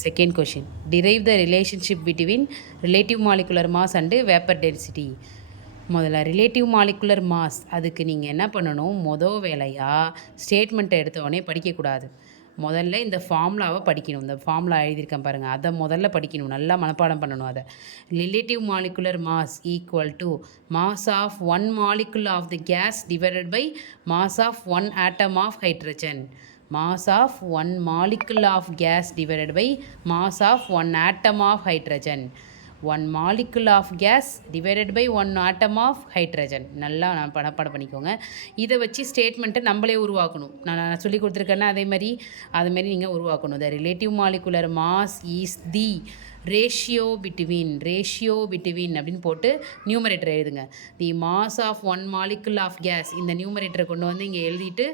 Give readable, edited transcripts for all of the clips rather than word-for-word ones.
Second question. Derive the relationship between relative molecular mass and vapor density. முதல்ல relative molecular mass அதுக்கு நீங்கள் என்ன பண்ணணும், வேலையாக ஸ்டேட்மெண்ட்டை எடுத்தோடனே படிக்கக்கூடாது. முதல்ல இந்த ஃபார்முலாவை படிக்கணும். இந்த ஃபார்முலா எழுதியிருக்கேன் பாருங்கள், அதை முதல்ல படிக்கணும், நல்லா மனப்பாடம் பண்ணணும். அதை relative molecular mass equal to mass of one molecule of the gas divided by mass of one atom of hydrogen. Mass of one molecule of gas divided by mass of one atom of hydrogen. One molecule of gas divided by one atom of hydrogen. நல்லா நான் படப்பாடம் பண்ணிக்கோங்க. இதை வச்சு ஸ்டேட்மெண்ட்டை நம்மளே உருவாக்கணும். நான் சொல்லி கொடுத்துருக்கேன்னா அதேமாதிரி நீங்கள் உருவாக்கணும். The relative molecular mass is the ratio between அப்படின்னு போட்டு நியூமரேட்டர் எழுதுங்க. The mass of one molecule of gas, இந்த நியூமரேட்டரை கொண்டு வந்து இங்கே எழுதிட்டு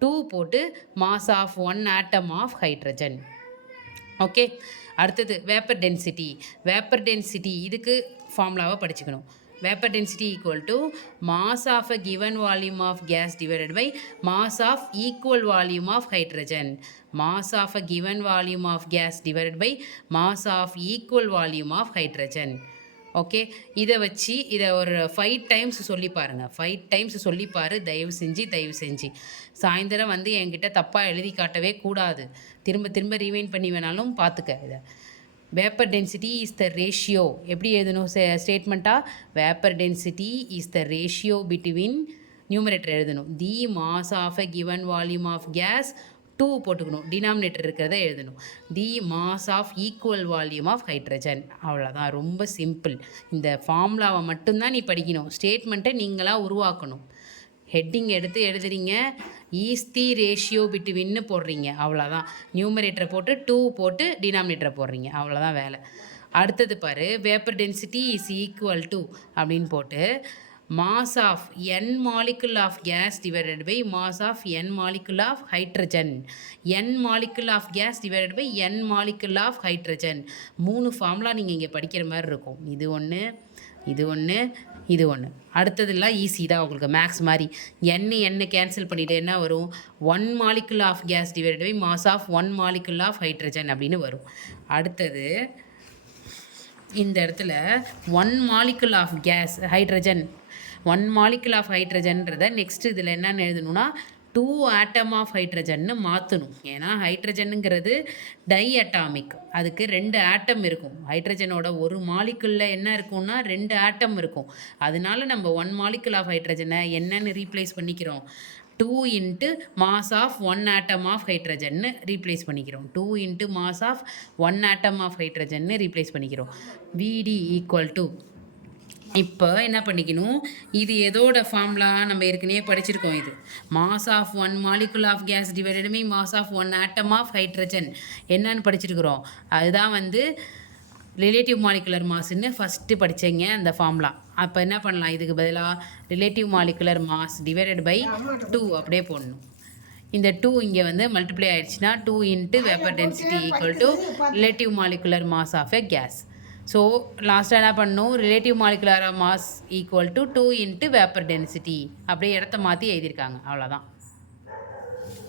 2 போட்டு mass of one atom of hydrogen. Okay, அடுத்தது வேப்பர் டென்சிட்டி. இதுக்கு ஃபார்முலாவை படிச்சுக்கணும். Vapor density equal to mass of a given volume of gas divided by mass of equal volume of hydrogen. Mass of a given volume of gas divided by mass of equal volume of hydrogen. Okay, இதை வச்சு இதை ஒரு 5 times சொல்லி பாருங்கள். 5 times சொல்லிப்பாரு தயவு செஞ்சு. சாயந்தரம் வந்து என்கிட்ட தப்பாக எழுதி காட்டவே கூடாது. திரும்ப ரீவைண்ட் பண்ணி வேணாலும் பார்த்துக்க. இதை vapour density is the ratio எப்படி எழுதணும் ஸ்டேட்மெண்ட்டாக? Vapour density is the ratio between numerator எழுதணும். The mass of a given volume of gas 2 போட்டுக்கணும். டினாமினேட்டர் இருக்கிறத எழுதணும். The mass of equal volume of hydrogen. அவ்வளோதான், ரொம்ப சிம்பிள். இந்த ஃபார்முலாவை மட்டும்தான் நீ படிக்கணும். ஸ்டேட்மெண்ட்டை நீங்களாக உருவாக்கணும். ஹெட்டிங் எடுத்து எழுதுறீங்க, ஈஸ் தி ரேஷியோ பிட்வீன்னு போடுறீங்க, அவ்வளோதான். நியூமரேட்டரை போட்டு 2 போட்டு டினாமினேட்டரை போடுறீங்க, அவ்வளோதான் வேலை. அடுத்தது பாரு, vapour density is equal to அப்படின்னு போட்டு mass of n molecule of gas divided by mass of n molecule of hydrogen. n molecule of gas divided by n molecule of hydrogen. 3 formula நீங்கள் இங்கே படிக்கிற மாதிரி இருக்கும். இது ஒன்று. அடுத்ததெல்லாம் ஈஸி தான் உங்களுக்கு, மேக்ஸ் மாதிரி. என்ன கேன்சல் பண்ணிவிட்டு என்ன வரும்? 1 molecule of gas divided by mass of 1 molecule of hydrogen அப்படின்னு வரும். அடுத்தது இந்த இடத்துல 1 molecule of gas hydrogen, 1 molecule of ஹைட்ரஜன்றதை நெக்ஸ்ட் இதில் என்னென்னு எழுதணும்னா 2 ஆட்டம் ஆஃப் ஹைட்ரஜன்னு மாற்றணும். ஏன்னா ஹைட்ரஜனுங்கிறது டை அட்டாமிக், அதுக்கு 2 ஆட்டம் இருக்கும். ஹைட்ரஜனோட ஒரு மாலிகுலில் என்ன இருக்கும்னா 2 ஆட்டம் இருக்கும். அதனால நம்ம 1 மாலிகுல் ஆஃப் ஹைட்ரஜனை என்னென்னு ரீப்ளேஸ் பண்ணிக்கிறோம்? 2 into mass of 1 atom of ஹைட்ரஜன்னு ரீப்ளேஸ் பண்ணிக்கிறோம். 2 into mass of 1 atom of ஹைட்ரஜன்னு ரீப்ளேஸ் பண்ணிக்கிறோம். விடி ஈக்குவல் டு, இப்போ என்ன பண்ணிக்கணும், இது எதோட ஃபார்முலா நம்ம ஏற்கனவே படிச்சிருக்கோம். இது mass of 1 molecule of gas divided by mass of 1 atom of hydrogen என்னன்னு படிச்சிருக்கிறோம். அதுதான் வந்து ரிலேட்டிவ் மாலிகுலர் மாஸ்ன்னு ஃபஸ்ட்டு படித்தீங்க அந்த ஃபார்முலா. அப்போ என்ன பண்ணலாம், இதுக்கு பதிலாக relative molecular mass divided by 2 அப்படியே போடணும். இந்த 2 இங்கே வந்து மல்டிப்ளை ஆகிடுச்சுன்னா 2 into vapour density equal to relative molecular mass of a gas. So லாஸ்ட்டாக என்ன பண்ணணும், relative molecular mass equal to 2 into vapour density அப்படியே இடத்த மாற்றி எழுதியிருக்காங்க, அவ்வளோதான்.